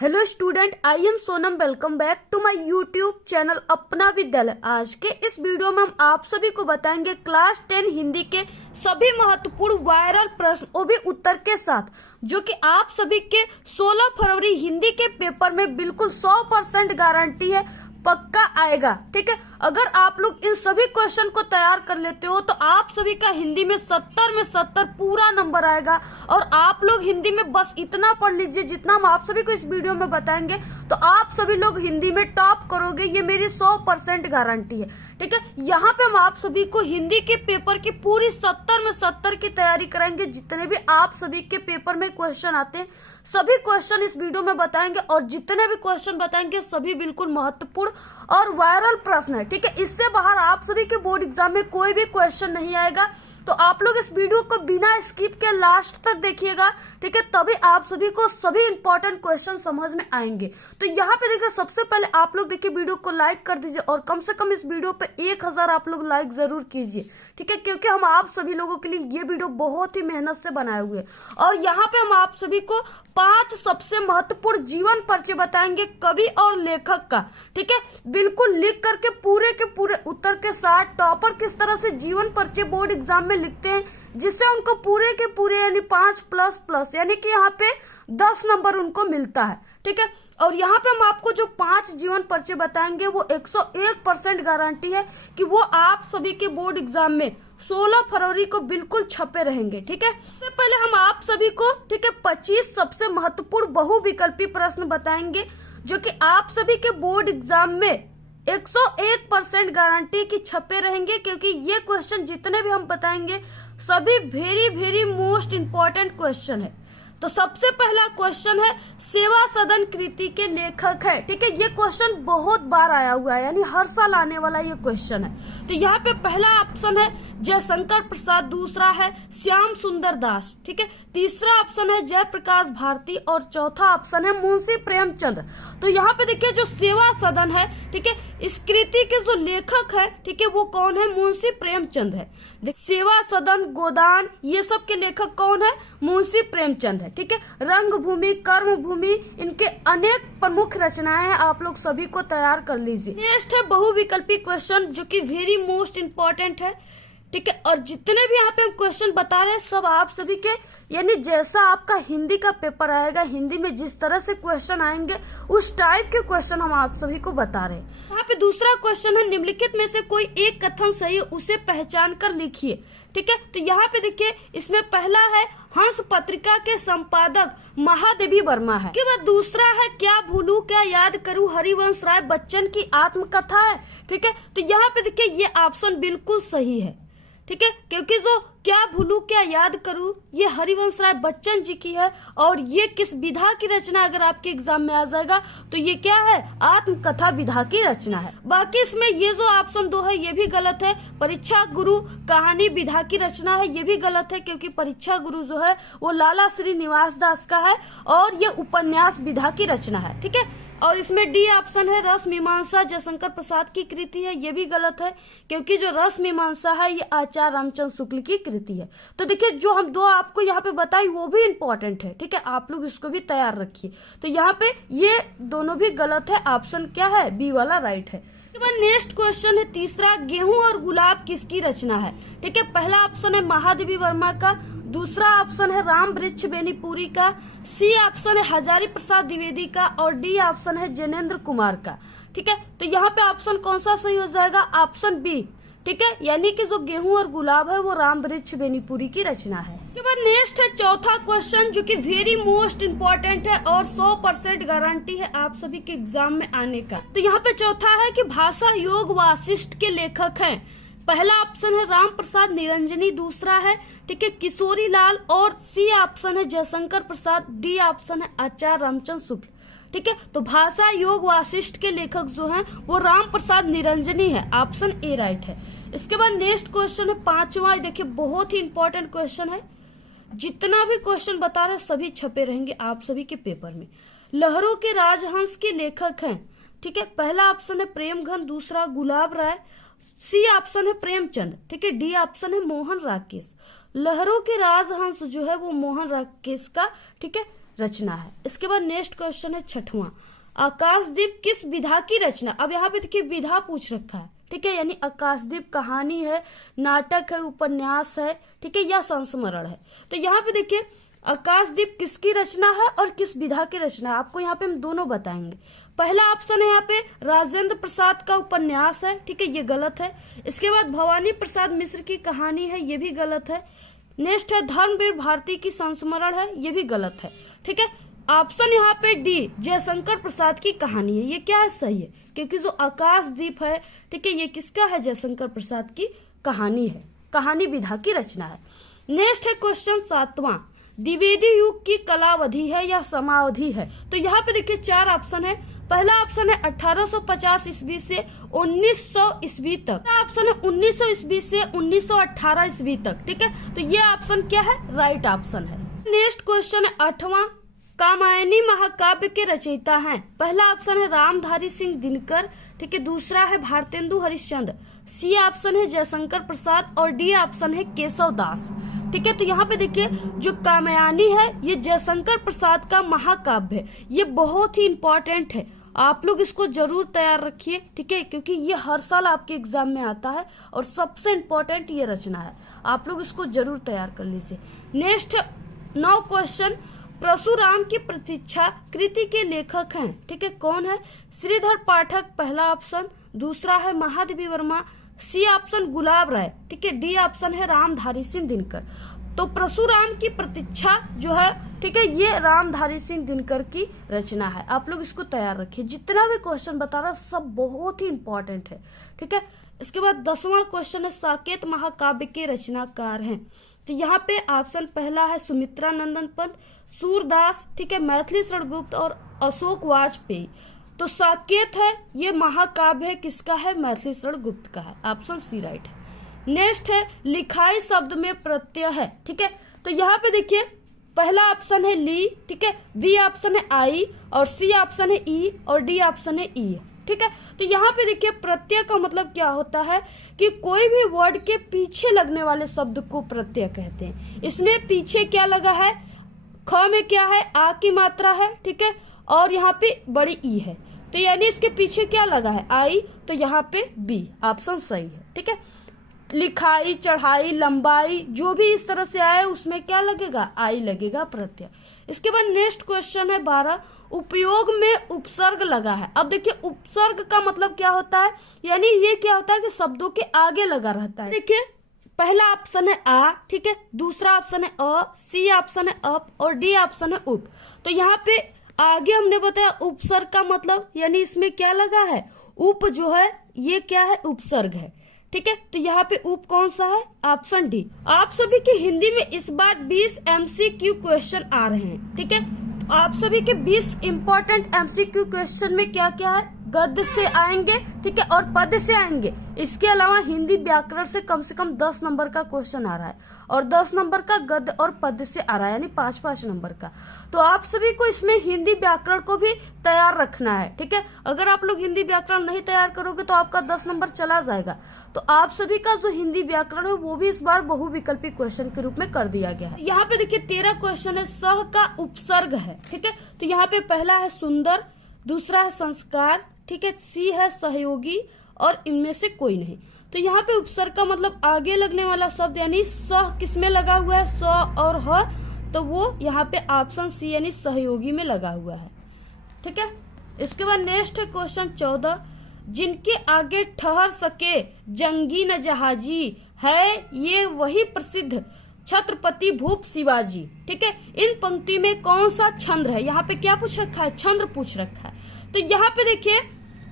Hello student, I am Sonam. Welcome back to my YouTube channel Apna Vidyalaya. आज के इस video में हम आप सभी को बताएंगे क्लास 10 हिंदी के सभी महत्वपूर्ण वायरल प्रश्न, वो भी उत्तर के साथ, जो कि आप सभी के 16 फरवरी हिंदी के पेपर में बिल्कुल 100% गारंटी है, पक्का आएगा। ठीक है, अगर आप लोग इन सभी क्वेश्चन को तैयार कर लेते हो तो आप सभी का हिंदी में 70 में 70 पूरा नंबर आएगा। और आप लोग हिंदी में बस इतना पढ़ लीजिए जितना हम आप सभी को इस वीडियो में बताएंगे, तो आप सभी लोग हिंदी में टॉप करोगे, ये मेरी 100% गारंटी है। ठीक है, यहाँ पे हम आप सभी को हिंदी के पेपर की पूरी 70 में 70 की तैयारी कराएंगे। जितने भी आप सभी के पेपर में क्वेश्चन आते हैं सभी क्वेश्चन इस वीडियो में बताएंगे, और जितने भी क्वेश्चन बताएंगे सभी बिल्कुल महत्वपूर्ण और वायरल प्रश्न है। ठीक है, इससे बाहर आप सभी के बोर्ड एग्जाम में कोई भी क्वेश्चन नहीं आएगा, तो आप लोग इस वीडियो को बिना स्किप के लास्ट तक देखिएगा। ठीक है, तभी आप सभी को सभी इंपॉर्टेंट क्वेश्चन समझ में आएंगे। तो यहाँ पे देखिए, सबसे पहले आप लोग देखिए वीडियो को लाइक कर दीजिए, और कम से कम इस वीडियो पे 1000 आप लोग लाइक जरूर कीजिए। ठीक है, क्योंकि हम आप सभी लोगों के लिए ये वीडियो बहुत ही मेहनत से बनाए हुए हैं। और यहाँ पे हम आप सभी को 5 सबसे महत्वपूर्ण जीवन परिचय बताएंगे कवि और लेखक का। ठीक है, बिल्कुल लिख करके पूरे के पूरे उत्तर के साथ टॉपर किस तरह से जीवन परिचय बोर्ड एग्जाम में लिखते हैं, जिससे उनको पूरे के पूरे यानी 5++ यानी कि यहाँ पे 10 नंबर उनको मिलता है। ठीक है, और यहाँ पे हम आपको जो 5 जीवन परिचय बताएंगे वो 101% गारंटी है कि वो आप सभी के बोर्ड एग्जाम में 16 फरवरी को बिल्कुल छपे रहेंगे। ठीक है, तो पहले हम आप सभी को 25 सबसे महत्वपूर्ण बहुविकल्पी प्रश्न बताएंगे, जो कि आप सभी के बोर्ड एग्जाम में 101% गारंटी की छपे रहेंगे, क्योंकि ये क्वेश्चन जितने भी हम बताएंगे सभी very very most important question है। तो सबसे पहला क्वेश्चन है, सेवा सदन कृति के लेखक है। ठीक है, ये क्वेश्चन बहुत बार आया हुआ है, यानी हर साल आने वाला ये क्वेश्चन है। तो यहाँ पे पहला ऑप्शन है जयशंकर प्रसाद, दूसरा है श्याम सुंदर दास। ठीक है, तीसरा ऑप्शन है जयप्रकाश भारती, और चौथा ऑप्शन है मुंशी प्रेमचंद। तो यहाँ पे देखिए जो सेवा सदन है, ठीक है, इस कृति के जो लेखक है, ठीक है, वो कौन है? मुंशी प्रेमचंद है। सेवा सदन, गोदान, ये सब के लेखक कौन है? मुंशी प्रेमचंद है। ठीक है, रंगभूमि, कर्मभूमि, इनके अनेक प्रमुख रचनाएं हैं, आप लोग सभी को तैयार कर लीजिए। नेक्स्ट है बहुविकल्पी क्वेश्चन, जो कि वेरी मोस्ट इम्पोर्टेंट है। ठीक है, और जितने भी यहाँ पे हम क्वेश्चन बता रहे हैं सब आप सभी के, यानी जैसा आपका हिंदी का पेपर आएगा, हिंदी में जिस तरह से क्वेश्चन आएंगे उस टाइप के क्वेश्चन हम आप सभी को बता रहे हैं। यहाँ पे दूसरा क्वेश्चन है, निम्नलिखित में से कोई एक कथन सही है, उसे पहचान कर लिखिए। ठीक है, तो यहाँ पे देखिए इसमें पहला है हंस पत्रिका के संपादक महादेवी वर्मा है। उसके बाद दूसरा है क्या भूलूं क्या याद करूं, हरिवंश राय बच्चन की आत्मकथा है। ठीक है, तो यहाँ पे देखिए ये ऑप्शन बिल्कुल सही है। ठीक है, क्योंकि जो क्या भूलूं क्या याद करूं ये हरिवंश राय बच्चन जी की है, और ये किस विधा की रचना, अगर आपके एग्जाम में आ जाएगा तो ये क्या है? आत्मकथा विधा की रचना है। बाकी इसमें ये जो ऑप्शन 2 है ये भी गलत है। परीक्षा गुरु कहानी विधा की रचना है, ये भी गलत है, क्योंकि परीक्षा गुरु जो है वो लाला श्रीनिवास दास का है, और ये उपन्यास विधा की रचना है। ठीक है, और इसमें डी ऑप्शन है रस मीमांसा जयशंकर प्रसाद की कृति है, ये भी गलत है, क्योंकि जो रस मीमांसा है ये आचार्य रामचंद्र शुक्ल की कृति है। तो देखिए जो हम 2 आपको यहाँ पे बताई वो भी इम्पोर्टेंट है। ठीक है, आप लोग इसको भी तैयार रखिए। तो यहाँ पे ये दोनों भी गलत है, ऑप्शन क्या है? बी वाला राइट है। नेक्स्ट क्वेश्चन है तीसरा, गेहूं और गुलाब किसकी रचना है? ठीक है, पहला ऑप्शन है महादेवी वर्मा का, दूसरा ऑप्शन है राम वृक्ष बेनीपुरी का, सी ऑप्शन है हजारी प्रसाद द्विवेदी का, और डी ऑप्शन है जैनेन्द्र कुमार का। ठीक है, तो यहाँ पे ऑप्शन कौन सा सही हो जाएगा? Option B. ठीक है, यानी कि जो गेहूं और गुलाब है वो राम वृक्ष बेनीपुरी की रचना है। उसके बाद नेक्स्ट है चौथा क्वेश्चन, जो कि वेरी मोस्ट इम्पोर्टेंट है और 100% गारंटी है आप सभी के एग्जाम में आने का। तो यहाँ पे चौथा है कि भाषा योग वासिष्ठ के लेखक हैं। पहला ऑप्शन है राम प्रसाद निरंजनी, दूसरा है ठीक है किशोरी लाल, और सी ऑप्शन है जयशंकर प्रसाद, डी ऑप्शन है आचार्य रामचंद्र शुक्ल। ठीक है, तो भाषा योग वासिष्ठ के लेखक जो हैं वो राम प्रसाद निरंजनी है, ऑप्शन ए राइट है। इसके बाद नेक्स्ट क्वेश्चन है 5वां, देखिए बहुत ही इंपॉर्टेंट क्वेश्चन है, जितना भी क्वेश्चन बता रहे सभी छपे रहेंगे आप सभी के पेपर में। लहरों के राजहंस के लेखक हैं। ठीक है, पहला ऑप्शन है प्रेमघन, दूसरा गुलाब राय, सी ऑप्शन है प्रेमचंद। ठीक है, डी ऑप्शन है मोहन राकेश। लहरों के राजहंस जो है वो मोहन राकेश का ठीक है रचना है। इसके बाद नेक्स्ट क्वेश्चन है 6वां, आकाशदीप किस विधा की रचना। अब यहाँ पे देखिए विधा पूछ रखा है, ठीक है, यानी आकाशदीप कहानी है, नाटक है, उपन्यास है, ठीक है, या संस्मरण है। तो यहाँ पे देखिए आकाशदीप किसकी रचना है और किस विधा की रचना है, आपको यहाँ पे हम दोनों बताएंगे। पहला ऑप्शन है यहाँ पे राजेंद्र प्रसाद का उपन्यास है, ठीक है, ये गलत है। इसके बाद भवानी प्रसाद मिश्र की कहानी है, ये भी गलत है। नेक्स्ट है धर्मवीर भारती की संस्मरण है, ये भी गलत है, ठीक है। ऑप्शन यहाँ पे डी जयशंकर प्रसाद की कहानी है, ये क्या है, सही है, क्योंकि जो आकाशदीप है, ठीक है, ये किसका है, जयशंकर प्रसाद की कहानी है, कहानी विधा की रचना है। नेक्स्ट है क्वेश्चन 7वां, द्विवेदी युग की कलावधि है या समावधि है। तो यहाँ पे देखिए 4 ऑप्शन है। पहला ऑप्शन है 1850 ईस्वी से 1900 ईस्वी तक, ऑप्शन है 1900 ईस्वी से 1918 ईस्वी तक, ठीक है। तो ये ऑप्शन क्या है, राइट ऑप्शन है। नेक्स्ट क्वेश्चन है 8वां, कामायनी महाकाव्य के रचयिता हैं। पहला ऑप्शन है रामधारी सिंह दिनकर, ठीक है, दूसरा है भारतेंदु हरिश्चंद्र, सी ऑप्शन है जयशंकर प्रसाद और डी ऑप्शन है केशव दास, ठीक है। तो यहाँ पे देखिए जो कामयानी है ये जयशंकर प्रसाद का महाकाव्य है, ये बहुत ही इंपॉर्टेंट है, आप लोग इसको जरूर तैयार रखिए, ठीक है, क्योंकि ये हर साल आपके एग्जाम में आता है और सबसे इम्पोर्टेंट ये रचना है, आप लोग इसको जरूर तैयार कर लीजिए। नेक्स्ट 9 क्वेश्चन, परशुराम की प्रतीक्षा कृति के लेखक हैं, ठीक है, कौन है, श्रीधर पाठक पहला ऑप्शन, दूसरा है महादेवी वर्मा, सी ऑप्शन गुलाब राय, ठीक है, डी ऑप्शन है रामधारी सिंह दिनकर। तो परशुराम की प्रतीक्षा जो है, ठीक है, ये रामधारी सिंह दिनकर की रचना है, आप लोग इसको तैयार रखिए। जितना भी क्वेश्चन बता रहा सब बहुत ही इंपॉर्टेंट है, ठीक है। इसके बाद 10वां क्वेश्चन है साकेत महाकाव्य के रचनाकार हैं। तो यहाँ पे ऑप्शन पहला है सुमित्रा नंदन पंत, सूरदास, ठीक है, मैथिली शरण गुप्त और अशोक वाजपेयी। तो साकेत है ये महाकाव्य है, किसका है, मैथिली शरण गुप्त का है, ऑप्शन सी राइट है। नेक्स्ट है लिखाई शब्द में प्रत्यय है, ठीक है। तो यहाँ पे देखिए पहला ऑप्शन है ली, ठीक है, बी ऑप्शन है आई और सी ऑप्शन है ई और डी ऑप्शन है ई, ठीक है। तो यहाँ पे देखिए प्रत्यय का मतलब क्या होता है कि कोई भी वर्ड के पीछे लगने वाले शब्द को प्रत्यय कहते हैं। इसमें पीछे क्या लगा है, ख में क्या है, आ की मात्रा है, ठीक है, और यहाँ पे बड़ी ई है, तो यानी इसके पीछे क्या लगा है, आई, तो यहाँ पे बी ऑप्शन सही है, ठीक है। लिखाई, चढ़ाई, लंबाई, जो भी इस तरह से आए उसमें क्या लगेगा, आई लगेगा प्रत्यय। इसके बाद नेक्स्ट क्वेश्चन है 12, उपयोग में उपसर्ग लगा है। अब देखिए उपसर्ग का मतलब क्या होता है, यानी ये क्या होता है कि शब्दों के आगे लगा रहता है। देखिए पहला ऑप्शन है आ, ठीक है, दूसरा ऑप्शन है अ, सी ऑप्शन है अप और डी ऑप्शन है उप। तो यहाँ पे आगे हमने बताया उपसर्ग का मतलब, यानी इसमें क्या लगा है, उप जो है ये क्या है, उपसर्ग है, ठीक है। तो यहाँ पे उप कौन सा है, ऑप्शन डी। आप सभी के हिंदी में इस बार 20 MCQ क्वेश्चन आ रहे हैं, ठीक है। तो आप सभी के 20 इंपॉर्टेंट MCQ क्वेश्चन में क्या क्या है, गद्य से आएंगे, ठीक है, और पद्य से आएंगे। इसके अलावा हिंदी व्याकरण से कम 10 नंबर का क्वेश्चन आ रहा है और 10 नंबर का गद्य और पद्य से आ रहा है, यानी 5-5 नंबर का। तो आप सभी को इसमें हिंदी व्याकरण को भी तैयार रखना है, ठीक है। अगर आप लोग हिंदी व्याकरण नहीं तैयार करोगे तो आपका 10 नंबर चला जाएगा। तो आप सभी का जो हिंदी व्याकरण है वो भी इस बार बहुविकल्पी क्वेश्चन के रूप में कर दिया गया है। यहाँ पे देखिए 13 क्वेश्चन है, सह का उपसर्ग है, ठीक है। तो यहाँ पे पहला है सुंदर, दूसरा है संस्कार, ठीक है, सी है सहयोगी और इनमें से कोई नहीं। तो यहाँ पे उपसर्ग का मतलब आगे लगने वाला शब्द, यानी सह किसमें लगा हुआ है, स और ह, तो वो यहाँ पे ऑप्शन सी यानी सहयोगी में लगा हुआ है, ठीक है। इसके बाद नेक्स्ट है क्वेश्चन 14, जिनके आगे ठहर सके जंगी न जहाजी है, ये वही प्रसिद्ध छत्रपति भूप शिवाजी, ठीक है। इन पंक्ति में कौन सा छंद है, यहाँ पे क्या पूछ रखा है, छंद पूछ रखा है। तो यहाँ पे देखिए,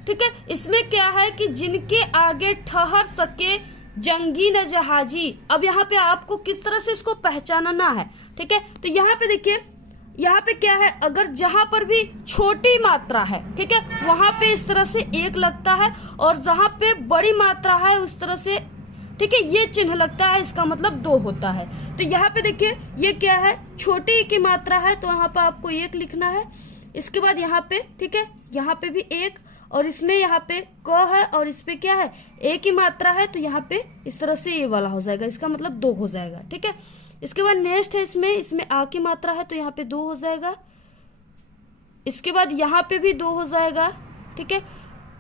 ठीक है, इसमें क्या है कि जिनके आगे ठहर सके जंगी न जहाजी। अब यहाँ पे आपको किस तरह से इसको पहचानना है, ठीक है। तो यहाँ पे देखिए, यहाँ पे क्या है, अगर जहां पर भी छोटी मात्रा है, ठीक है, वहां पे इस तरह से एक लगता है और जहां पे बड़ी मात्रा है उस तरह से, ठीक है, ये चिन्ह लगता है, इसका मतलब 2 होता है। तो यहाँ पे देखिए ये क्या है, छोटी की मात्रा है तो यहाँ पे आपको 1 लिखना है। इसके बाद यहाँ पे, ठीक है, यहाँ पे भी 1 और इसमें यहाँ पे क है और इस पे क्या है, एक ही मात्रा है, तो यहाँ पे इस तरह से ये वाला हो जाएगा, इसका मतलब 2 हो जाएगा, ठीक है। इसके बाद नेक्स्ट है, इसमें आ की मात्रा है तो यहाँ पे 2 हो जाएगा, इसके बाद यहाँ पे भी 2 हो जाएगा, ठीक है,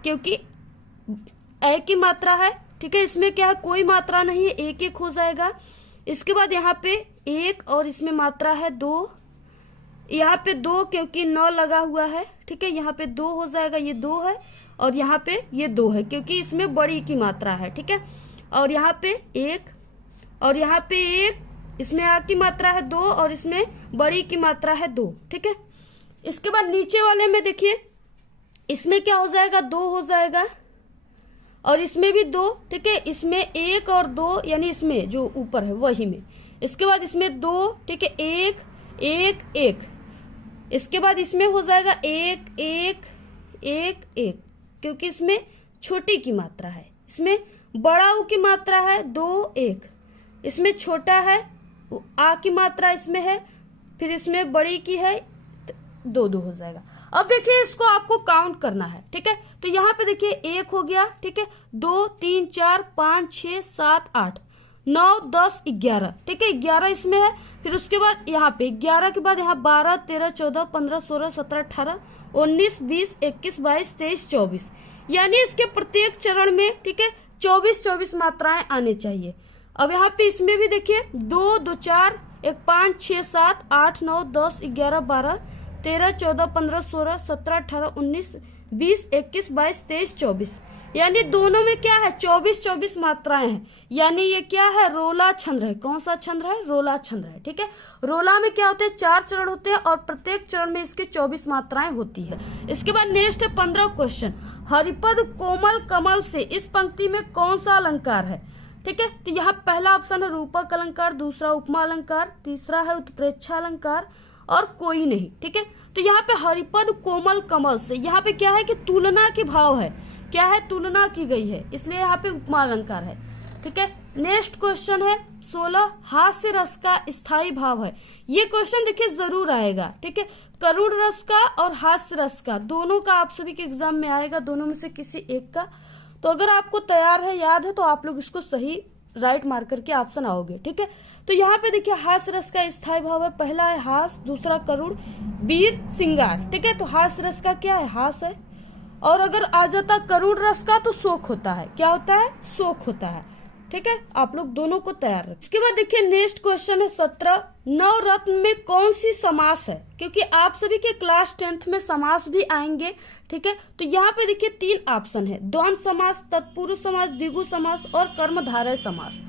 क्योंकि ए की मात्रा है, ठीक है, इसमें क्या है कोई मात्रा नहीं है, एक एक हो जाएगा। इसके बाद यहाँ पे 1 और इसमें मात्रा है 2, यहाँ पे 2 क्योंकि 9 लगा हुआ है, ठीक है, यहाँ पे 2 हो जाएगा, ये 2 है और यहाँ पे ये 2 है क्योंकि इसमें बड़ी की मात्रा है, ठीक है, और यहाँ पे 1 और यहाँ पे 1, इसमें आ की मात्रा है 2 और इसमें बड़ी की मात्रा है 2, ठीक है। इसके बाद नीचे वाले में देखिए, इसमें क्या हो जाएगा 2 हो जाएगा और इसमें भी 2, ठीक है, इसमें 1 और 2 यानी इसमें जो ऊपर है वही में। इसके बाद इसमें 2, ठीक है, 1 1 1, इसके बाद इसमें हो जाएगा 1 1 1 1 क्योंकि इसमें छोटी की मात्रा है, इसमें बड़ा ऊ की मात्रा है 2 1, इसमें छोटा है आ की मात्रा इसमें है, फिर इसमें बड़ी की है 2 2 हो जाएगा। अब देखिए इसको आपको काउंट करना है, ठीक है, तो यहाँ पे देखिए 1 हो गया, ठीक है, 2 3 4 5 6 7 8 9 10 11, ठीक है, 11 इसमें है। फिर उसके बाद यहाँ पे 11 के बाद यहाँ 12 13 14 15 16 17 18 19 20 21 22 23 24, यानी इसके प्रत्येक चरण में, ठीक है, 24 24 मात्राएं आने चाहिए। अब यहाँ पे इसमें भी देखिए 2 2 4 1 5 6 7 8 9 10 11 12 13 14 15 16 17 18 19 20 21 22 23 24, यानी दोनों में क्या है 24 24 मात्राएं हैं, यानी ये क्या है रोला छंद्र है। कौन सा छंद्र है? रोला छंद्र है, ठीक है। रोला में क्या होते हैं 4 चरण होते हैं और प्रत्येक चरण में इसके 24 मात्राएं होती है। इसके बाद नेक्स्ट है 15 क्वेश्चन। हरिपद कोमल कमल से इस पंक्ति में कौन सा अलंकार है, ठीक है। तो यहाँ पहला ऑप्शन है रूपक अलंकार, दूसरा उपमा अलंकार, तीसरा है उत्प्रेक्षा अलंकार और कोई नहीं, ठीक है। तो यहाँ पे हरिपद कोमल कमल से यहाँ पे क्या है कि तुलना के भाव है, क्या है तुलना की गई है, इसलिए यहाँ पे उपमा अलंकार है, ठीक है। नेक्स्ट क्वेश्चन है 16 हास्य रस का स्थायी भाव है। ये क्वेश्चन देखिए जरूर आएगा, ठीक है। करुण रस का और हास्य रस का दोनों का आप सभी के एग्जाम में आएगा, दोनों में से किसी एक का। तो अगर आपको तैयार है, याद है, तो आप लोग इसको सही राइट मार्क करके ऑप्शन आओगे, ठीक है। तो यहाँ पे देखिए हास्य रस का स्थायी भाव है, पहला है हास, दूसरा करुण, वीर, सिंगार, ठीक है। तो हास्य रस का क्या है हास है, और अगर आ जाता करुण रस का तो शोक होता है, क्या होता है शोक होता है, ठीक है। आप लोग दोनों को तैयार रखें। इसके बाद देखिए नेक्स्ट क्वेश्चन है 17 नवरत्न में कौन सी समास है, क्योंकि आप सभी के क्लास 10th में समास भी आएंगे, ठीक है। तो यहाँ पे देखिए 3 ऑप्शन है, द्वंद्व समास, तत्पुरुष समास, द्विगु समास और कर्मधारय समास।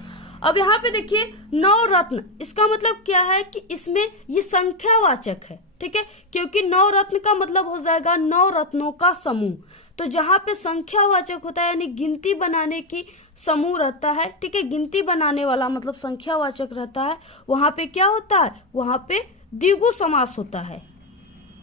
अब यहाँ पे देखिए नवरत्न, इसका मतलब क्या है कि इसमें ये संख्यावाचक है, ठीक है, क्योंकि नवरत्न का मतलब हो जाएगा 9 रत्नों का समूह। तो जहाँ पे संख्यावाचक होता है यानी गिनती बनाने की समूह रहता है, ठीक है, गिनती बनाने वाला मतलब संख्यावाचक रहता है, वहां पे क्या होता है, वहां पे द्विगु समास होता है।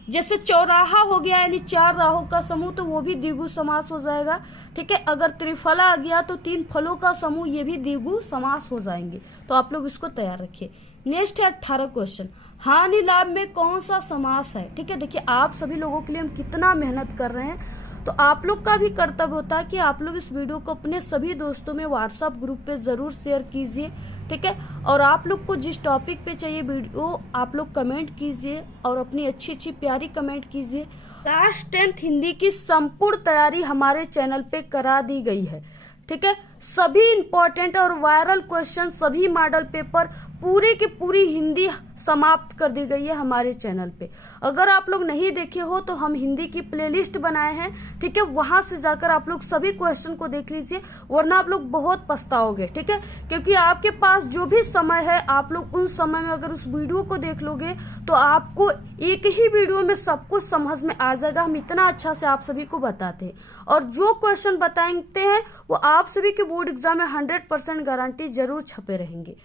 जैसे चौराहा हो गया यानी 4 राहों का समूह, तो वो भी द्विगु समास हो जाएगा, ठीक है। अगर त्रिफला आ गया तो 3 फलों का समूह, ये भी द्विगु समास हो जाएंगे। तो आप लोग इसको तैयार रखिए। नेक्स्ट है 18 क्वेश्चन, हानि लाभ में कौन सा समास है, ठीक है। देखिए आप सभी लोगों के लिए हम कितना मेहनत कर रहे हैं, तो आप लोग का भी कर्तव्य होता है कि आप लोग इस वीडियो को अपने सभी दोस्तों में व्हाट्सएप ग्रुप पे जरूर शेयर कीजिए, ठीक है। और आप लोग को जिस टॉपिक पे चाहिए वीडियो आप लोग कमेंट कीजिए और अपनी अच्छी अच्छी प्यारी कमेंट कीजिए। क्लास 10th हिंदी की संपूर्ण तैयारी हमारे चैनल पे करा दी गई है, ठीक है। सभी इंपॉर्टेंट और वायरल क्वेश्चन, सभी मॉडल पेपर, पूरी की पूरी हिंदी समाप्त कर दी गई है हमारे चैनल पे। अगर आप लोग नहीं देखे हो तो हम हिंदी की प्लेलिस्ट बनाए हैं, ठीक है, वहां से जाकर आप लोग सभी क्वेश्चन को देख लीजिए, वरना आप लोग बहुत पछताओगे, ठीक है। क्योंकि आपके पास जो भी समय है आप लोग उन समय में अगर उस वीडियो को देख लोगे तो आपको एक ही वीडियो में सब कुछ समझ में आ जाएगा। हम इतना अच्छा से आप सभी को बताते हैं और जो क्वेश्चन बताते हैं वो आप सभी के बोर्ड एग्जाम में 100% गारंटी जरूर छपे रहेंगे,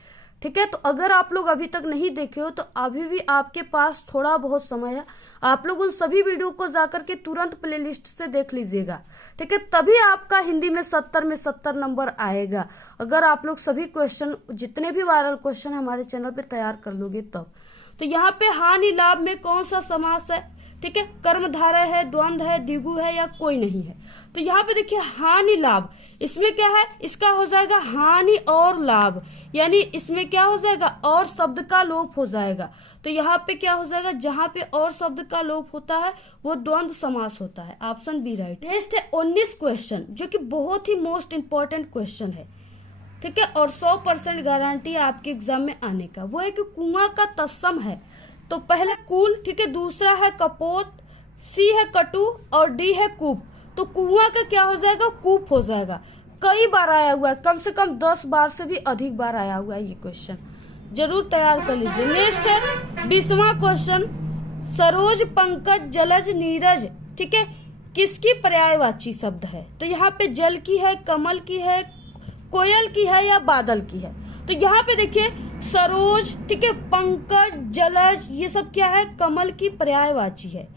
ठीक है। तो अगर आप लोग अभी तक नहीं देखे हो तो अभी भी आपके पास थोड़ा बहुत समय है, आप लोग उन सभी वीडियो को जाकर के तुरंत प्लेलिस्ट से देख लीजिएगा, ठीक है। तभी आपका हिंदी में 70 में 70 नंबर आएगा, अगर आप लोग सभी क्वेश्चन जितने भी वायरल क्वेश्चन हमारे चैनल पे तैयार कर लोगे तब। तो यहाँ पे हानि लाभ में कौन सा समास है, ठीक है, कर्मधारय है, द्वंद्व है, द्विगु है या कोई नहीं है। तो यहाँ पे देखिए हानि लाभ, इसमें क्या है, इसका हो जाएगा हानि और लाभ, यानी इसमें क्या हो जाएगा, और शब्द का लोप हो जाएगा। तो यहाँ पे क्या हो जाएगा, जहां पे और शब्द का लोप होता है वो द्वंद्व समास होता है। Option B right. नेक्स्ट है 19 क्वेश्चन, जो कि बहुत ही मोस्ट इंपॉर्टेंट क्वेश्चन है, ठीक है, और 100% गारंटी आपके एग्जाम में आने का। वो है कि कुआं का तत्सम है। तो पहला कूल, ठीक है, दूसरा है कपोत, सी है कटु और डी है कूप। तो कुआं का क्या हो जाएगा, कूप हो जाएगा। कई बार आया हुआ है, कम से कम 10 बार से भी अधिक बार आया हुआ है ये क्वेश्चन, जरूर तैयार कर लीजिए। नेक्स्ट है 20वां क्वेश्चन, सरोज, पंकज, जलज, नीरज, ठीक है, किसकी पर्यायवाची शब्द है। तो यहाँ पे जल की है, कमल की है, कोयल की है या बादल की है। तो यहाँ पे देखिए सरोज, ठीक है, पंकज, जलज, ये सब क्या है, कमल की पर्यायवाची है।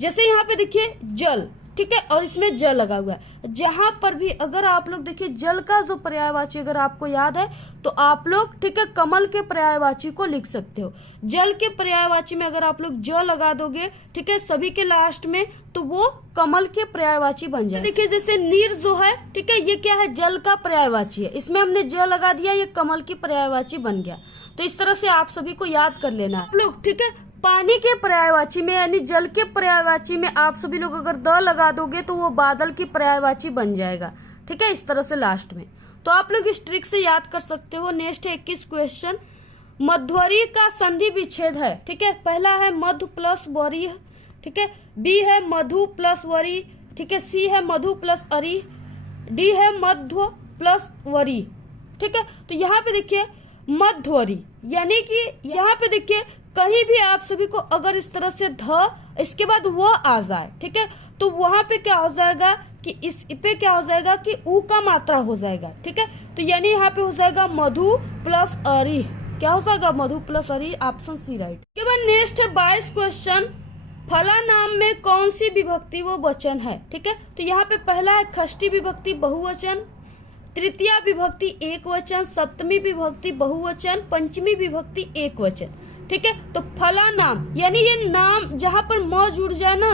जैसे यहाँ पे देखिए जल, ठीक है, और इसमें ज लगा हुआ है। जहां पर भी अगर आप लोग देखिए जल का जो पर्यायवाची अगर आपको याद है तो आप लोग, ठीक है, कमल के पर्यायवाची को लिख सकते हो। जल के पर्यायवाची में अगर आप लोग ज लगा दोगे, ठीक है, सभी के लास्ट में, तो वो कमल के पर्यायवाची बन जाए। देखिए जैसे नीर जो है, ठीक है, ये क्या है, जल का पर्यायवाची है, इसमें हमने ज लगा दिया, ये कमल की पर्यायवाची बन गया। तो इस तरह से आप सभी को याद कर लेना है आप लोग, ठीक है। पानी के पर्यायवाची में यानी जल के पर्यायवाची में आप सभी लोग अगर द लगा दोगे तो वो बादल की पर्यायवाची बन जाएगा, ठीक है, इस तरह से लास्ट में। तो आप लोग इस ट्रिक से याद कर सकते हो। नेक्स्ट है 21 क्वेश्चन, मध्वरी का संधि विच्छेद है, ठीक है। पहला है मधु प्लस वरी, ठीक है, बी है मधु प्लस वरी, ठीक है, सी है मधु प्लस अरी, डी है मध्व प्लस वरी, ठीक है। तो यहाँ पे देखिए मध्वरी, यानी कि यहाँ पे देखिए कहीं भी आप सभी को अगर इस तरह से ध इसके बाद वो आ जाए, ठीक है, तो वहां पे क्या हो जाएगा कि इस पे क्या हो जाएगा कि ऊ का मात्रा हो जाएगा, ठीक है। तो यानी यहाँ पे हो जाएगा मधु प्लस अरी, क्या हो जाएगा, मधु प्लस अरी, ऑप्शन सी राइट। के बाद नेक्स्ट है 22 क्वेश्चन, फला नाम में कौन सी विभक्ति वो वचन है, ठीक है। तो यहाँ पे पहला है षष्ठी विभक्ति बहुवचन, तृतीया विभक्ति एक वचन, सप्तमी विभक्ति बहुवचन, पंचमी विभक्ति एक वचन, ठीक है। तो फला नाम यानी ये नाम जहां पर म जुड़ जाए ना,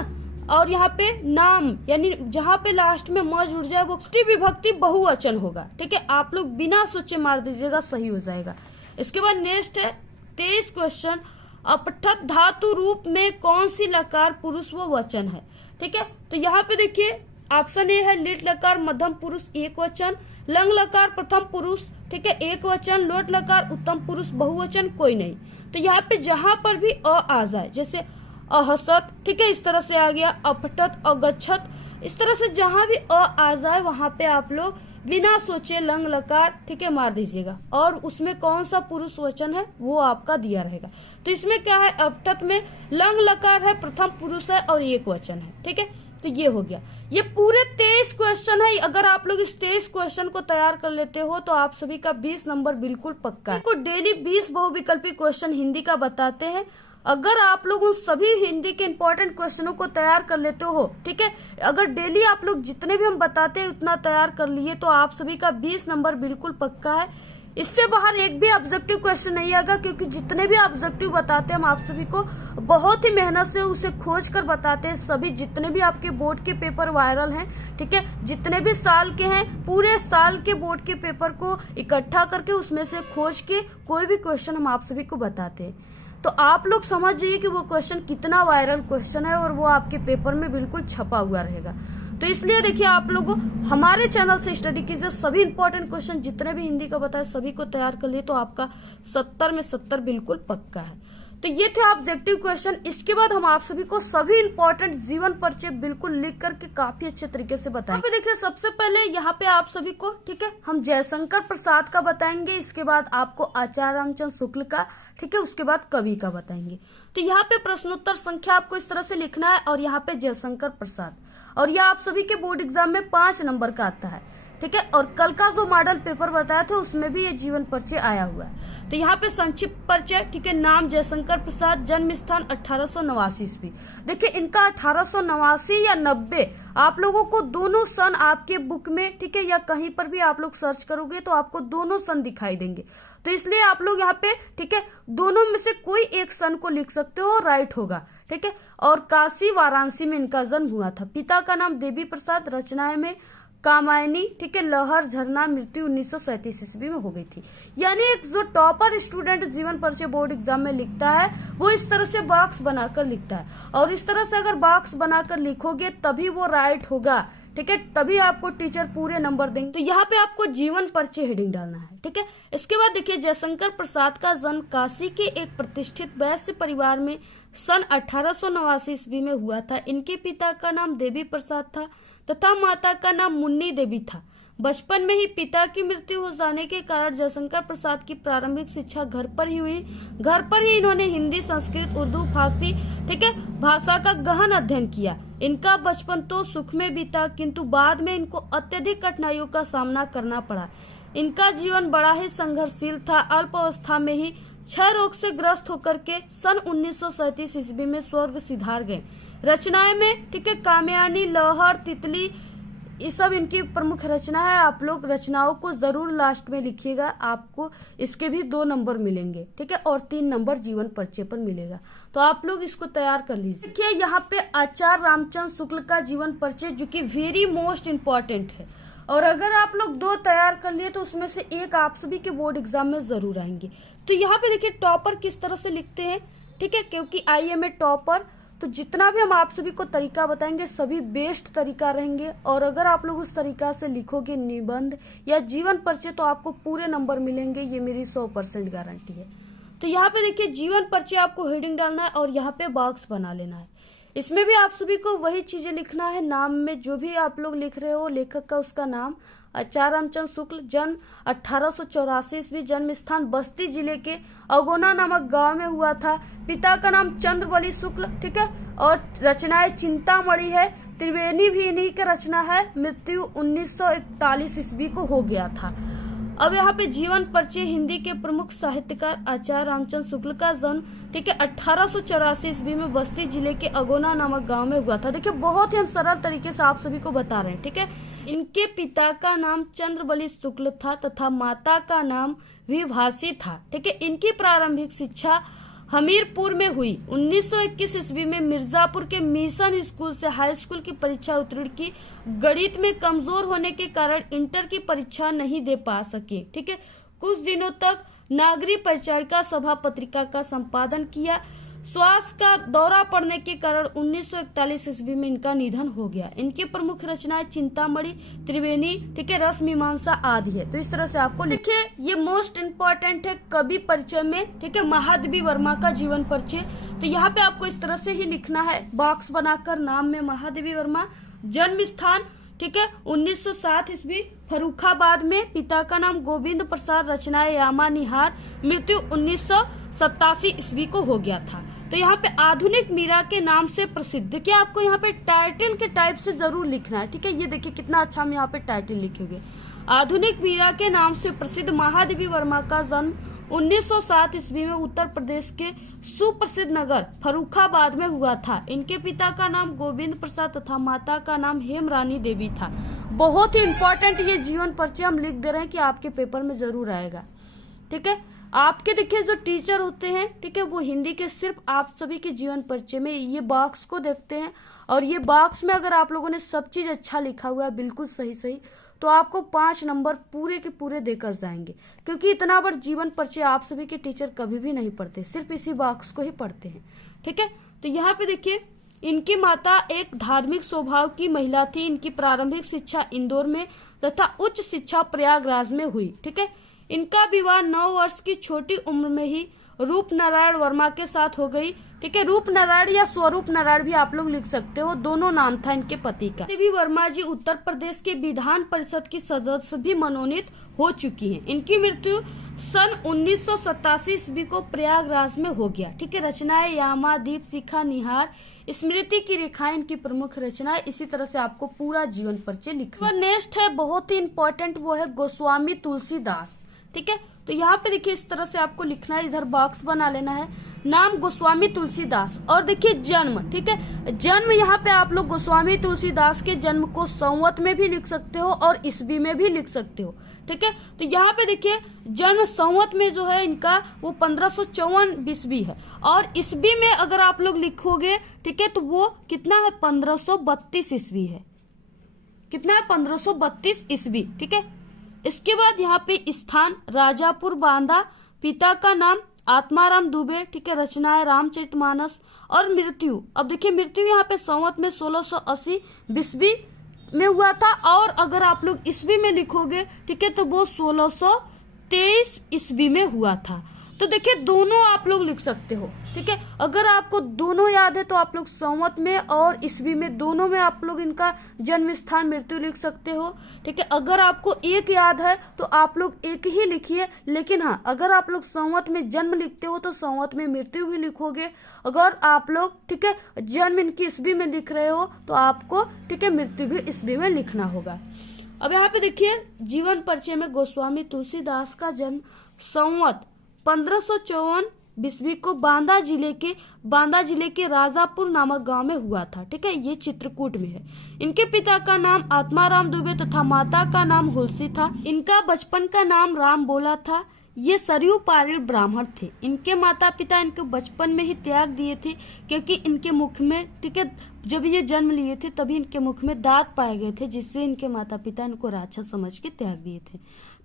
और यहाँ पे नाम यानी जहां पे लास्ट में म जुड़ जाए वो षष्ठी विभक्ति बहुवचन होगा, ठीक है। आप लोग बिना सोचे मार दीजिएगा, सही हो जाएगा। इसके बाद नेक्स्ट है 23 क्वेश्चन, अपठत धातु रूप में कौन सी लकार पुरुष व वचन है, ठीक है। तो यहाँ पे देखिए ऑप्शन ए है लिट लकार मध्यम पुरुष एक वचन, लंग लकार प्रथम पुरुष, ठीक है, एक वचन, लोट लकार उत्तम पुरुष बहुवचन, कोई नहीं। तो यहाँ पे जहां पर भी अ आ जाए, जैसे अहसत, ठीक है, इस तरह से आ गया, अपठत, अगच्छत, इस तरह से जहां भी अ आ जाए वहां पे आप लोग बिना सोचे लंग लकार, ठीक है, मार दीजिएगा। और उसमें कौन सा पुरुष वचन है वो आपका दिया रहेगा। तो इसमें क्या है, अपठत में लंग लकार है, प्रथम पुरुष है और एक वचन है, ठीक है। तो ये हो गया, ये पूरे 23 क्वेश्चन है। अगर आप लोग इस 23 क्वेश्चन को तैयार कर लेते हो तो आप सभी का 20 नंबर बिल्कुल पक्का है। आपको डेली 20 बहुविकल्पी क्वेश्चन हिंदी का बताते हैं। अगर आप लोग उन सभी हिंदी के इंपॉर्टेंट क्वेश्चनों को तैयार कर लेते हो, ठीक है, अगर डेली आप लोग जितने भी हम बताते हैं उतना तैयार कर लिए तो आप सभी का 20 नंबर बिल्कुल पक्का है। इससे बाहर एक भी ऑब्जेक्टिव क्वेश्चन नहीं आएगा, क्योंकि जितने भी ऑब्जेक्टिव बताते हैं हम आप सभी को बहुत ही मेहनत से उसे खोज कर बताते हैं। सभी जितने भी आपके बोर्ड के पेपर वायरल हैं, ठीक है, जितने भी साल के हैं, पूरे साल के बोर्ड के पेपर को इकट्ठा करके उसमें से खोज के कोई भी क्वेश्चन हम आप सभी को बताते हैं। तो आप लोग समझ जाइए कि वो क्वेश्चन कितना वायरल क्वेश्चन है और वो आपके पेपर में बिल्कुल छपा हुआ रहेगा। तो इसलिए देखिए आप लोग हमारे चैनल से स्टडी कीजिए, सभी इंपॉर्टेंट क्वेश्चन जितने भी हिंदी का बताए सभी को तैयार कर लिए तो आपका 70 में 70 बिल्कुल पक्का है। तो ये थे ऑब्जेक्टिव क्वेश्चन। इसके बाद हम आप सभी को सभी इंपॉर्टेंट जीवन परिचय बिल्कुल लिख करके काफी अच्छे तरीके से बताएंगे। देखिए सबसे पहले यहाँ पे आप सभी को, ठीक है, हम जयशंकर प्रसाद का बताएंगे, इसके बाद आपको आचार्य रामचंद्र शुक्ल का, ठीक है, उसके बाद कवि का बताएंगे। तो यहाँ पे प्रश्नोत्तर संख्या आपको इस तरह से लिखना है और यहाँ पे जयशंकर प्रसाद, और यह आप सभी के बोर्ड एग्जाम में 5 नंबर का आता है, ठीक है। और कल का जो मॉडल पेपर बताया था उसमें भी ये जीवन परिचय आया हुआ है। तो यहाँ पे संक्षिप्त परिचय, ठीक है, नाम जयशंकर प्रसाद, जन्म स्थान 1889 ईस्वी। देखिए इनका 1889 या 90 आप लोगों को दोनों सन आपके बुक में, ठीक है, या कहीं पर भी आप लोग सर्च करोगे तो आपको दोनों सन दिखाई देंगे। तो इसलिए आप लोग यहाँ पे, ठीक है, दोनों में से कोई एक सन को लिख सकते हो, राइट होगा, ठीक है। और काशी वाराणसी में इनका जन्म हुआ था। पिता का नाम देवी प्रसाद, रचनाएं में कामायनी, ठीक है। लहर झरना, मृत्यु 1937 ईस्वी में हो गई थी। यानी एक जो टॉपर स्टूडेंट जीवन परिचय बोर्ड एग्जाम में लिखता है वो इस तरह से बॉक्स बनाकर लिखता है, और इस तरह से अगर बॉक्स बनाकर लिखोगे तभी वो राइट होगा, ठीक है, तभी आपको टीचर पूरे नंबर देंगे। तो यहाँ पे आपको जीवन परिचय हेडिंग डालना है, ठीक है। इसके बाद देखिए, जयशंकर प्रसाद का जन्म काशी के एक प्रतिष्ठित वैश्य परिवार में सन 1889 ईस्वी में हुआ था। इनके पिता का नाम देवी प्रसाद था तथा माता का नाम मुन्नी देवी था। बचपन में ही पिता की मृत्यु हो जाने के कारण जयशंकर प्रसाद की प्रारंभिक शिक्षा घर पर ही हुई। घर पर ही इन्होंने हिंदी, संस्कृत, उर्दू, फारसी, ठीक है, भाषा का गहन अध्ययन किया। इनका बचपन तो सुख में बीता, किंतु बाद में इनको अत्यधिक कठिनाइयों का सामना करना पड़ा। इनका जीवन बड़ा ही संघर्षशील था। अल्प अवस्था में ही क्षय रोग से ग्रस्त होकर के सन 1937 ईस्वी में स्वर्ग सिधार गए। रचनाएं में, ठीक है, कामयानी, लहर, तितली, ये सब इनकी प्रमुख रचना है। आप लोग रचनाओं को जरूर लास्ट में लिखिएगा, आपको इसके भी 2 नंबर मिलेंगे, ठीक है, और 3 नंबर जीवन परिचय पर मिलेगा। तो आप लोग इसको तैयार कर लीजिए। देखिए यहाँ पे आचार्य रामचंद्र शुक्ल का जीवन परिचय, जो कि वेरी मोस्ट इम्पोर्टेंट है, और अगर आप लोग 2 तैयार कर लिए तो उसमें से एक आप सभी के बोर्ड एग्जाम में जरूर आएंगे। तो यहाँ पे देखिए टॉपर किस तरह से लिखते हैं, ठीक है, क्योंकि आई एम ए टॉपर, तो जितना भी हम आप सभी को तरीका बताएंगे सभी बेस्ट तरीका रहेंगे, और अगर आप लोग उस तरीका से लिखोगे निबंध या जीवन परिचय तो आपको पूरे नंबर मिलेंगे, ये मेरी 100% गारंटी है। तो यहाँ पे देखिए जीवन परिचय आपको हेडिंग डालना है और यहाँ पे बॉक्स बना लेना है। इसमें भी आप सभी को वही चीजें लिखना है। नाम में जो भी आप लोग लिख रहे हो, लेखक का उसका नाम आचार्य रामचंद्र शुक्ल, जन्म 1884 ईस्वी, जन्म स्थान बस्ती जिले के अगोना नामक गांव में हुआ था। पिता का नाम चंद्रबली शुक्ल, ठीक है, और रचनाएं चिंतामणि है, त्रिवेणी भी इन्हीं की रचना है। मृत्यु 1941 ईस्वी को हो गया था। अब यहाँ पे जीवन परिचय, हिंदी के प्रमुख साहित्यकार आचार्य रामचंद्र शुक्ल का जन्म, ठीक है, 1884 ईस्वी में बस्ती जिले के अगोना नामक गांव में हुआ था। देखिए बहुत ही हम सरल तरीके से आप सभी को बता रहे हैं, ठीक है। इनके पिता का नाम चंद्रबली शुक्ल था तथा माता का नाम विभासी था, ठीक है। इनकी प्रारंभिक शिक्षा हमीरपुर में हुई। 1921 ईस्वी में मिर्जापुर के मिशन स्कूल से हाई स्कूल की परीक्षा उत्तीर्ण की। गणित में कमजोर होने के कारण इंटर की परीक्षा नहीं दे पा सके, ठीक है। कुछ दिनों तक नागरिक परिचारिका सभा पत्रिका का संपादन किया। स्वास्थ्य का दौरा पड़ने के कारण 1941 ईस्वी में इनका निधन हो गया। इनकी प्रमुख रचनाएं चिंतामणि, त्रिवेणी, ठीक है, रस मीमांसा आदि है। तो इस तरह से आपको लिखिए, ये मोस्ट इम्पोर्टेंट है कवि परिचय में, ठीक है, महादेवी वर्मा का जीवन परिचय। तो यहाँ पे आपको इस तरह से ही लिखना है, बॉक्स बनाकर, नाम में महादेवी वर्मा, जन्म स्थान, ठीक है, 1907 ईस्वी फर्रुखाबाद में, पिता का नाम गोविंद प्रसाद, रचनाएं यामा निहार, मृत्यु 1987 ईस्वी को हो गया था। तो यहाँ पे आधुनिक मीरा के नाम से प्रसिद्ध, क्या आपको यहाँ पे टाइटल के टाइप से जरूर लिखना है, ठीक है। ये देखिए कितना अच्छा हम यहाँ पे टाइटल लिखेंगे। आधुनिक मीरा के नाम से प्रसिद्ध महादेवी वर्मा का जन्म 1907 ईस्वी में उत्तर प्रदेश के सुप्रसिद्ध नगर फर्रुखाबाद में हुआ था। इनके पिता का नाम गोविंद प्रसाद तथा माता का नाम हेमरानी देवी था। बहुत ही इंपॉर्टेंट ये जीवन परिचय हम लिख दे रहे हैं कि आपके पेपर में जरूर आएगा, ठीक है। आपके देखिए जो टीचर होते हैं, ठीक है, वो हिंदी के सिर्फ आप सभी के जीवन परिचय में ये बॉक्स को देखते हैं, और ये बॉक्स में अगर आप लोगों ने सब चीज अच्छा लिखा हुआ है, बिल्कुल सही, तो आपको 5 नंबर पूरे के पूरे देकर जाएंगे, क्योंकि इतना बड़ा जीवन परिचय आप सभी के टीचर कभी भी नहीं पढ़ते, सिर्फ इसी बॉक्स को ही पढ़ते हैं, ठीक है। तो यहाँ पे देखिए, इनकी माता एक धार्मिक स्वभाव की महिला थी। इनकी प्रारंभिक शिक्षा इंदौर में तथा उच्च शिक्षा प्रयागराज में हुई, ठीक है। इनका विवाह 9 वर्ष की छोटी उम्र में ही रूप नारायण वर्मा के साथ हो गई, ठीक है। रूप नारायण या स्वरूप नारायण भी आप लोग लिख सकते हो, दोनों नाम था इनके पति का। देवी वर्मा जी उत्तर प्रदेश के विधान परिषद की सदस्य भी मनोनीत हो चुकी हैं। इनकी मृत्यु सन 1987 ईस्वी को प्रयागराज में हो गया, ठीक है। रचनाएं यामा, दीप शिखा, निहार, स्मृति की रेखाएं इनकी प्रमुख रचनाएं। इसी तरह से आपको पूरा जीवन परिचय लिखना। नेक्स्ट है बहुत ही इंपॉर्टेंट, वो है गोस्वामी तुलसीदास, ठीक है। तो यहाँ पे देखिए इस तरह से आपको लिखना है, इधर बॉक्स बना लेना है, नाम गोस्वामी तुलसीदास, और देखिए जन्म, ठीक है। जन्म यहाँ पे आप लोग गोस्वामी तुलसीदास के जन्म को संवत में भी लिख सकते हो और ईस्वी में भी लिख सकते हो, ठीक है। तो यहाँ पे देखिए जन्म संवत में जो है इनका वो 1554 ईस्वी है, और ईस्वी में अगर आप लोग लिखोगे, ठीक है, तो वो कितना है 1532 ईस्वी है। कितना है 1532 ईस्वी, ठीक है। इसके बाद यहाँ पे स्थान राजापुर बांदा, पिता का नाम आत्माराम दुबे, ठीक है, रचनाएं रामचरितमानस। और मृत्यु, अब देखिए मृत्यु यहाँ पे संवत में 1680 ईस्वी में हुआ था, और अगर आप लोग ईस्वी में लिखोगे, ठीक है, तो वो 1623 ईस्वी में हुआ था। तो देखिए दोनों आप लोग लिख सकते हो, ठीक है। अगर आपको दोनों याद है तो आप लोग संवत में और ईस्वी में दोनों में आप लोग इनका जन्म स्थान मृत्यु लिख सकते हो, ठीक है। अगर आपको एक याद है तो आप लोग एक ही लिखिए, लेकिन हाँ अगर आप लोग संवत में जन्म लिखते हो तो संवत में मृत्यु भी लिखोगे। अगर आप लोग, ठीक है, जन्म इनकी ईस्वी में लिख रहे हो तो आपको, ठीक है, मृत्यु भी ईस्वी में लिखना होगा। अब यहाँ पे देखिए जीवन परिचय में गोस्वामी तुलसीदास का जन्म संवत 1554 ईस्वी को बांदा जिले के राजापुर नामक गांव में हुआ था, ठीक है। ये चित्रकूट में है। इनके पिता का नाम आत्माराम दुबे तथा माता का नाम हुलसी था। इनका बचपन का नाम राम बोला था। ये सरयू पारिल ब्राह्मण थे। इनके माता पिता इनको बचपन में ही त्याग दिए थे, क्योंकि इनके मुख में, ठीक है, जब ये जन्म लिए थे तभी इनके मुख में दांत पाए गए थे, जिससे इनके माता पिता इनको राक्षस समझ के त्याग दिए थे।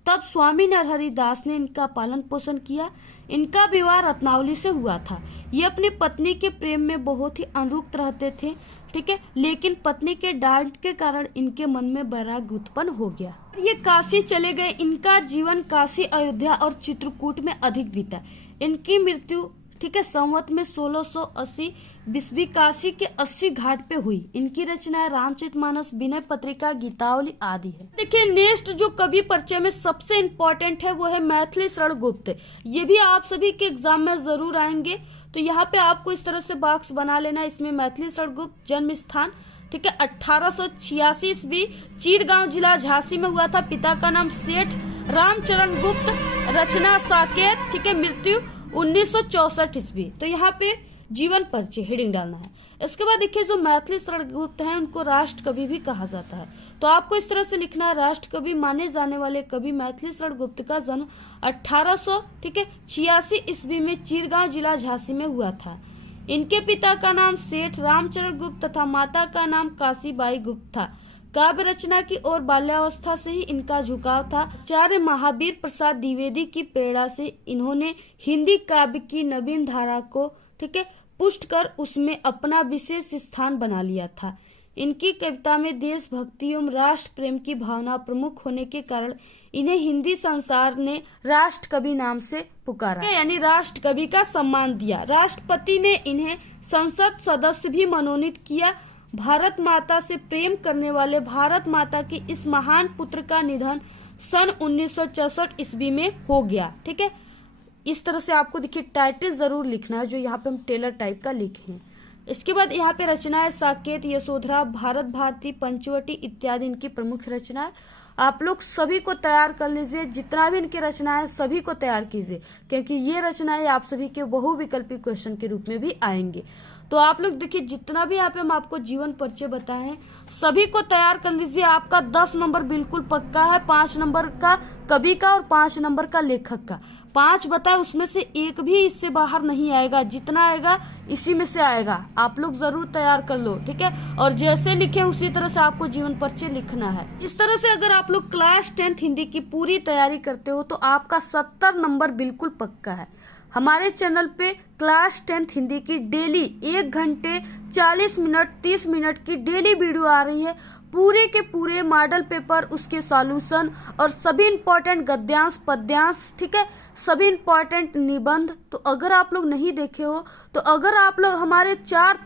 तब स्वामी नरहरि दास ने इनका पालन पोषण किया। इनका विवाह रत्नावली से हुआ था। ये अपनी पत्नी के प्रेम में बहुत ही अनुरक्त रहते थे, ठीक है, लेकिन पत्नी के डांट के कारण इनके मन में वैराग्य उत्पन्न हो गया। ये काशी चले गए। इनका जीवन काशी, अयोध्या और चित्रकूट में अधिक बीता। इनकी मृत्यु, ठीक है, संवत में 1680 ईस्वी काशी के 80 घाट पे हुई। इनकी रचनाएं रामचरितमानस, विनय पत्रिका, गीतावली आदि है। देखिए नेक्स्ट जो कवि परिचय में सबसे इम्पोर्टेंट है वो है मैथिली शरण गुप्त। ये भी आप सभी के एग्जाम में जरूर आएंगे। तो यहाँ पे आपको इस तरह से बॉक्स बना लेना। इसमें मैथिली शरण गुप्त जन्म स्थान, ठीक है, 1886 ईस्वी चीरगांव जिला झांसी में हुआ था। पिता का नाम सेठ रामचरण गुप्त, रचना साकेत, ठीक है, मृत्यु 1964 ईस्वी। तो यहाँ पे जीवन परिचय हेडिंग डालना है। इसके बाद देखिए जो मैथिली शरण गुप्त हैं उनको राष्ट्र कवि भी कहा जाता है। तो आपको इस तरह से लिखना है, राष्ट्र कवि माने जाने वाले कवि मैथिली शरण गुप्त का जन्म 1886 ईस्वी में चीरगांव जिला झांसी में हुआ था। इनके पिता का नाम सेठ रामचरण गुप्त तथा माता का नाम काशीबाई गुप्त था। काव्य रचना की ओर बाल्यावस्था से ही इनका झुकाव था। आचार्य महावीर प्रसाद द्विवेदी की प्रेरणा से इन्होंने हिंदी काव्य की नवीन धारा को, ठीक है, पुष्ट कर उसमें अपना विशेष स्थान बना लिया था। इनकी कविता में देशभक्ति एवं राष्ट्र प्रेम की भावना प्रमुख होने के कारण इन्हें हिंदी संसार ने राष्ट्र कवि नाम से पुकारा, यानी राष्ट्र कवि का सम्मान दिया। राष्ट्रपति ने इन्हें संसद सदस्य भी मनोनीत किया। भारत माता से प्रेम करने वाले भारत माता के इस महान पुत्र का निधन सन 1964 ईस्वी में हो गया, ठीक है। इस तरह से आपको देखिए टाइटल जरूर लिखना है, जो यहाँ पे हम टेलर टाइप का लिखे हैं। इसके बाद यहाँ पे रचनाएं साकेत, यशोधरा, भारत भारती, पंचवटी इत्यादि इनकी प्रमुख रचनाएं। आप लोग सभी को तैयार कर लीजिए, जितना भी इनकी रचनाएं सभी को तैयार कीजिए, क्योंकि ये रचनाएं आप सभी के बहुविकल्पी क्वेश्चन के रूप में भी आएंगे। तो आप लोग देखिए जितना भी यहाँ पे हम आपको जीवन परिचय बताए हैं सभी को तैयार कर लीजिए। आपका 10 नंबर बिल्कुल पक्का है, 5 नंबर का कवि का और 5 नंबर का लेखक का। 5 बताए उसमें से एक भी इससे बाहर नहीं आएगा, जितना आएगा इसी में से आएगा। आप लोग जरूर तैयार कर लो, ठीक है। और जैसे लिखे उसी तरह से आपको जीवन परिचय लिखना है। इस तरह से अगर आप लोग क्लास 10th हिंदी की पूरी तैयारी करते हो तो आपका 70 नंबर बिल्कुल पक्का है। हमारे चैनल पे क्लास 10th हिंदी की डेली 1 घंटे 40 मिनट 30 मिनट की डेली वीडियो आ रही है। पूरे के पूरे मॉडल पेपर, उसके सॉल्यूशन और सभी इंपॉर्टेंट गद्यांश पद्यांश, ठीक है, सभी इंपॉर्टेंट निबंध। तो अगर आप लोग नहीं देखे हो तो अगर आप लोग हमारे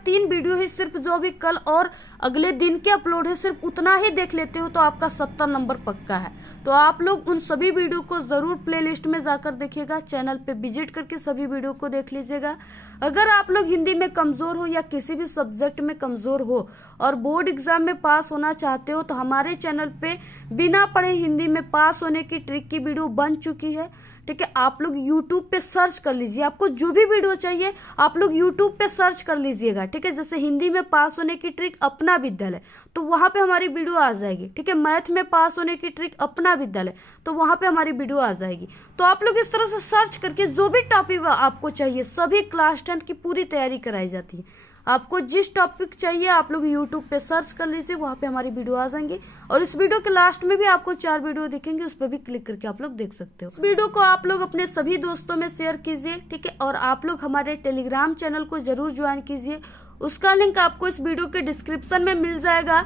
3 वीडियो ही सिर्फ जो भी कल और अगले दिन के अपलोड है सिर्फ उतना ही देख लेते हो तो आपका 70 नंबर पक्का है। तो आप लोग उन सभी वीडियो को जरूर प्लेलिस्ट में जाकर देखिएगा, चैनल पे विजिट करके सभी वीडियो को देख लीजिएगा। अगर आप लोग हिंदी में कमजोर हो या किसी भी सब्जेक्ट में कमजोर हो और बोर्ड एग्जाम में पास होना चाहते हो तो हमारे चैनल पे बिना पढ़े हिंदी में पास होने की ट्रिक की वीडियो बन चुकी है, ठीक है, आप लोग यूट्यूब पे सर्च कर लीजिए, आपको जो भी वीडियो चाहिए आप लोग यूट्यूब पे सर्च कर लीजिएगा। ठीक है, जैसे हिंदी में पास होने की ट्रिक अपना विद्यालय, तो वहां पे हमारी वीडियो आ जाएगी। ठीक है, मैथ में पास होने की ट्रिक अपना विद्यालय, तो वहां पे हमारी वीडियो आ जाएगी। तो आप लोग इस तरह से सर्च करके जो भी टॉपिक आपको चाहिए, सभी क्लास 10 की पूरी तैयारी कराई जाती है। आपको जिस टॉपिक चाहिए आप लोग यूट्यूब पे सर्च कर लीजिए, वहां पे हमारी वीडियो आ जाएंगी। और इस वीडियो के लास्ट में भी आपको 4 वीडियो दिखेंगे, उस पर भी क्लिक करके आप लोग देख सकते हो। इस वीडियो को आप लोग अपने सभी दोस्तों में शेयर कीजिए। ठीक है, और आप लोग हमारे टेलीग्राम चैनल को जरूर ज्वाइन कीजिए, उसका लिंक आपको इस वीडियो के डिस्क्रिप्शन में मिल जाएगा।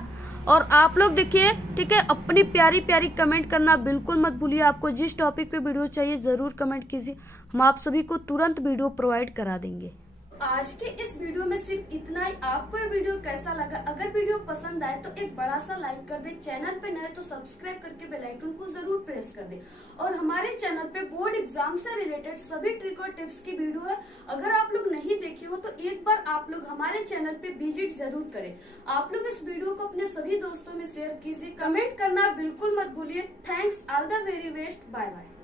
और आप लोग देखिए, ठीक है, अपनी प्यारी प्यारी कमेंट करना बिल्कुल मत भूलिए। आपको जिस टॉपिक पे वीडियो चाहिए जरूर कमेंट कीजिए, हम आप सभी को तुरंत वीडियो प्रोवाइड करा देंगे। आज के इस वीडियो में सिर्फ इतना ही। आपको ये वीडियो कैसा लगा? अगर वीडियो पसंद आए तो एक बड़ा सा लाइक कर दे, चैनल पे नए तो सब्सक्राइब करके बेल आइकन को जरूर प्रेस कर दे। और हमारे चैनल पे बोर्ड एग्जाम से रिलेटेड सभी ट्रिक और टिप्स की वीडियो है, अगर आप लोग नहीं देखे हो तो एक बार आप लोग हमारे चैनल पे विजिट जरूर करें। आप लोग इस वीडियो को अपने सभी दोस्तों में शेयर कीजिए, कमेंट करना बिल्कुल मत भूलिए। Thanks, all the very best, bye bye.